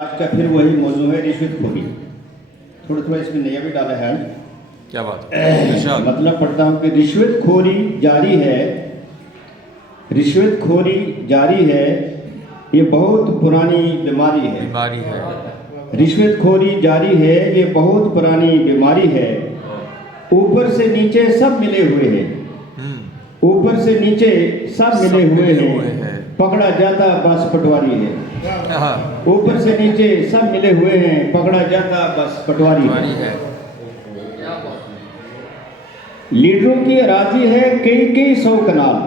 आज का फिर वही मौजू है रिश्वतखोरी। थोड़ा थोड़ा इसमें नया भी डाला है। क्या बात है? मतलब पढ़ता हूँ कि रिश्वतखोरी जारी है, रिश्वतखोरी जारी है, ये बहुत पुरानी बीमारी है। रिश्वतखोरी जारी है, ये बहुत पुरानी बीमारी है। ऊपर से नीचे सब मिले हुए हैं, ऊपर से नीचे सब मिले हुए हैं। पकड़ा जाता बस पटवारी है। ऊपर से नीचे सब मिले हुए हैं, पकड़ा जाता बस पटवारी है। लीडरों की अराजी है कई सौ कनाल,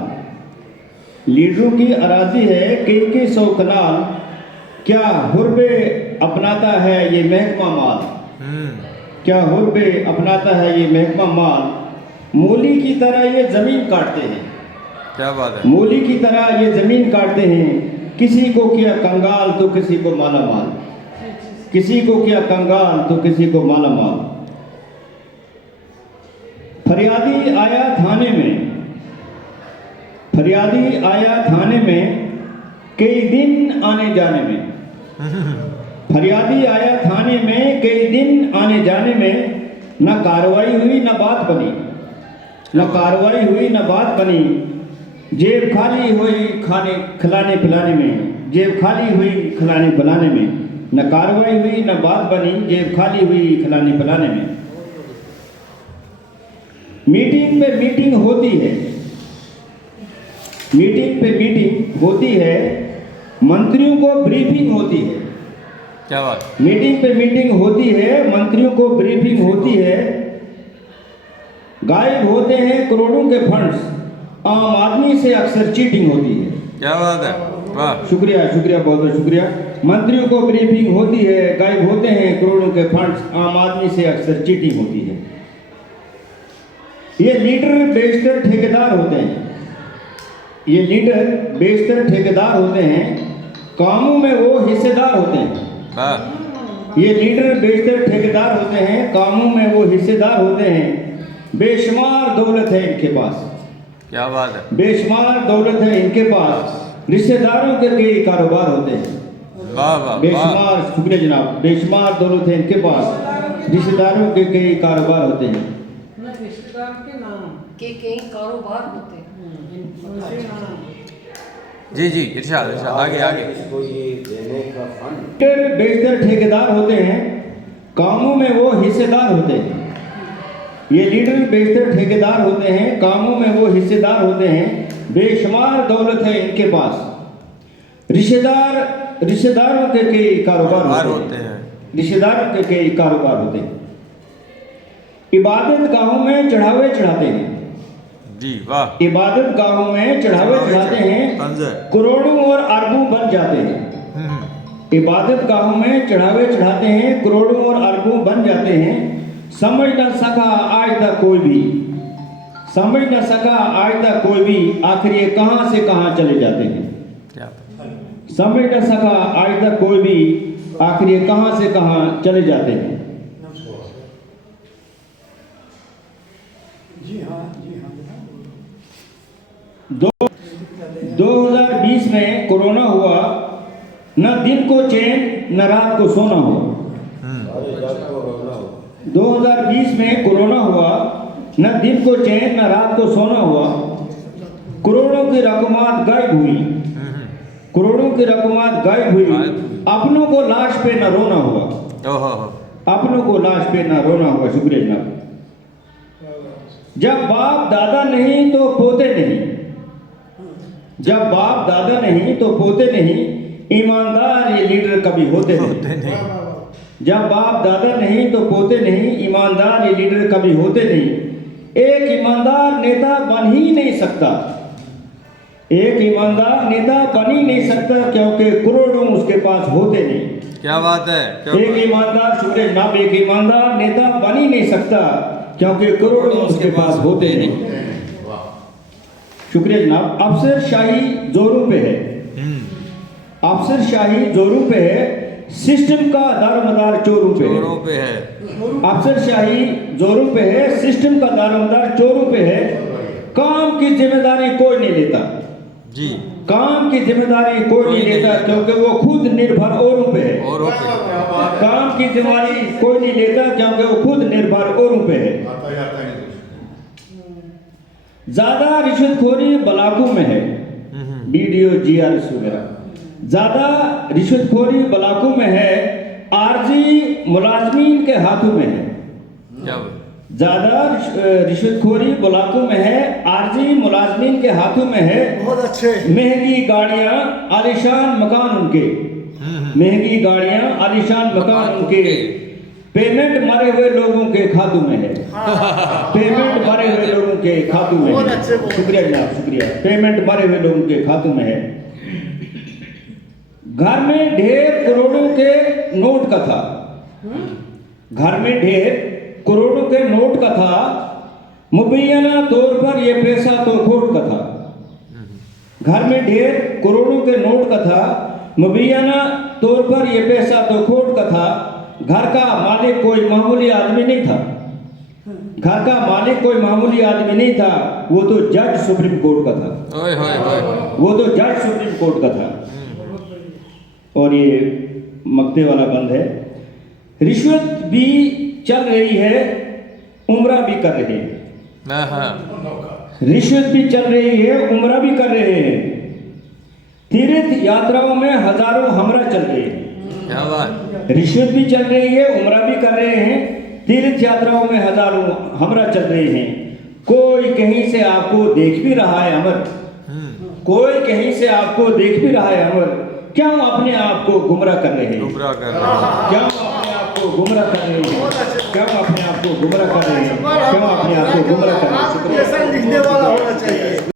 लीडरों की अराजी है कई सौ कनाल। क्या हुर्बे अपनाता है ये महकमा माल, क्या हुर्बे अपनाता है ये महकमा माल। मूली की तरह ये जमीन काटते हैं। क्या बात है? मूली की तरह ये जमीन काटते हैं। किसी को किया कंगाल तो किसी को माला माल, किसी को किया कंगाल तो किसी को माला माल। फरियादी आया थाने में, फरियादी आया थाने में कई दिन आने जाने में। फरियादी आया थाने में कई दिन आने जाने में। न कार्रवाई हुई न बात बनी, न कार्रवाई हुई न बात बनी। जेब खाली हुई खाने खिलाने पिलाने में, जेब खाली हुई खिलाने पिलाने में। न कार्रवाई हुई न बात बनी, जेब खाली हुई खिलाने पिलाने में। मीटिंग पे मीटिंग होती है, मीटिंग पे मीटिंग होती है, मंत्रियों को ब्रीफिंग होती है। क्या बात? मीटिंग पे मीटिंग होती है, मंत्रियों को ब्रीफिंग होती है। गायब होते हैं करोड़ों के फंड्स, आम आदमी से अक्सर चीटिंग होती है। क्या बात है? वाह, शुक्रिया शुक्रिया, बहुत बहुत शुक्रिया। मंत्रियों को ब्रीफिंग होती है, गायब होते हैं करोड़ों के फंड्स, आम आदमी से अक्सर चीटिंग होती है। ये लीडर बेशतर ठेकेदार होते हैं, ये लीडर बेशतर ठेकेदार होते हैं, कामों में वो हिस्सेदार होते हैं। ये लीडर बेशतर ठेकेदार होते हैं, कामों में वो हिस्सेदार होते हैं। बेशुमार दौलत है इनके पास। क्या बात है? बेशुमार दौलत है इनके पास, रिश्तेदारों के कई कारोबार होते हैं। वाह वाह, बेशुमार, शुक्रिया जनाब। बेशुमार दौलत है इनके पास, रिश्तेदारों के कई कारोबार होते हैं। रिश्तेदार के नाम के कई कारोबार होते हैं। जी जी, इरशाद इरशाद, आगे आगे। लीडर बेशतर ठेकेदार होते हैं, कामों में वो हिस्सेदार होते हैं। ये लीडर बेशतर ठेकेदार होते हैं, कामों में वो हिस्सेदार होते हैं। बेशुमार दौलत है इनके पास, रिश्तेदारों के कई कारोबार होते हैं। रिश्तेदारों के कई कारोबार होते हैं। इबादत गाहों में चढ़ावे चढ़ाते हैं। जी वाह। इबादत गाहों में चढ़ावे चढ़ाते हैं, करोड़ों और अरबों बन जाते हैं। इबादत गाहों में चढ़ावे चढ़ाते हैं, करोड़ों और अरबों बन जाते हैं। समझ न सका आज तक कोई भी, समझ न सका आज तक कोई भी, आखिर ये कहां से कहां चले जाते हैं। क्या? समझ न सका आज तक कोई भी, आखिर ये कहां से कहां चले जाते हैं। जी हाँ जी हाँ। 2020 में कोरोना हुआ, न दिन को चैन न रात को सोना हुआ। 2020 में कोरोना हुआ, न दिन को चैन न रात को सोना हुआ। करोड़ों की रकमात गायब हुई, करोड़ों की रकमात गायब हुई। अपनों को लाश पे न रोना हुआ, अपनों को लाश पे न रोना हुआ। शुक्रिया जनाब। जब बाप दादा नहीं तो पोते नहीं, जब बाप दादा नहीं तो पोते नहीं, ईमानदार ये लीडर कभी होते नहीं। जब बाप दादा नहीं तो पोते नहीं, ईमानदार ये लीडर कभी होते नहीं। एक ईमानदार नेता बन ही नहीं सकता, एक ईमानदार नेता बन ही नहीं सकता, क्योंकि करोड़ों उसके पास होते नहीं। क्या बात है? एक ईमानदार, शुक्रिया जनाब, एक ईमानदार नेता बन ही नहीं सकता, क्योंकि करोड़ों उसके पास होते नहीं। शुक्रिया जनाब। अफसरशाही जोरों पे है, अफसरशाही जोरों पे है, सिस्टम का दारोमदार चोरों पे है। अफसरशाही जोरों पे है, सिस्टम का दारोमदार चोरों पे है। काम की जिम्मेदारी कोई नहीं लेता जी, काम की जिम्मेदारी कोई नहीं लेता क्योंकि वो खुद निर्भर औरों पे है। और ओके काम की जिम्मेदारी कोई नहीं लेता क्योंकि वो खुद निर्भर औरों पे है। ज्यादा रिश्वतखोरी बलाकों में है, बीडीओ जीआरएस वगैरह। ज्यादा रिश्वतखोरी बलाकों में है, आरजी मुलाजमीन के हाथों में है। क्या बात ज्यादा रिश्वतखोरी बलाकों में है, आरजी मुलाजमीन के हाथों में है। बहुत अच्छे। महंगी गाड़ियां आलीशान मकान उनके, महंगी गाड़ियां आलीशान मकान उनके, पेमेंट मरे हुए लोगों के खातों में है। पेमेंट मरे हुए लोगों के खातों में बहुत है। अच्छे, बहुत शुक्रिया जनाब, शुक्रिया। पेमेंट मरे हुए लोगों के खातों में है। घर में ढेर करोड़ों के नोट का था, घर में ढेर करोड़ों के नोट का था, मुबैना तौर पर यह पैसा तो खोट का था। घर में ढेर करोड़ों के नोट का था, मुबैना तौर पर यह पैसा तो खोट का था। घर का मालिक कोई मामूली आदमी नहीं था, घर का मालिक कोई मामूली आदमी नहीं था, वो तो जज सुप्रीम कोर्ट का था। ओए होए होए वो तो जज सुप्रीम कोर्ट का था। और ये मक्ते वाला बंद है। रिश्वत भी चल रही है, उम्रा भी कर रहे हैं। हाँ रिश्वत भी चल रही है, उम्रा भी कर रहे हैं। तीर्थ यात्राओं में हजारों हमरा चल रहे हैं। क्या बात रिश्वत भी चल रही है, उम्रा भी कर रहे हैं। तीर्थ यात्राओं में हजारों हमरा चल रहे हैं। कोई कहीं से आपको देख भी रहा है अमर, कोई कहीं से आपको देख भी रहा है अमर। क्यों अपने आप को गुमराह कर रहे हैं? गुमराह कर रहे हैं। क्यों अपने आप को गुमराह कर रहे हैं? क्यों अपने आप को गुमराह कर रहे हैं? क्यों अपने आप को गुमराह कर रहे हैं? जैसा लिखने वाला होना चाहिए।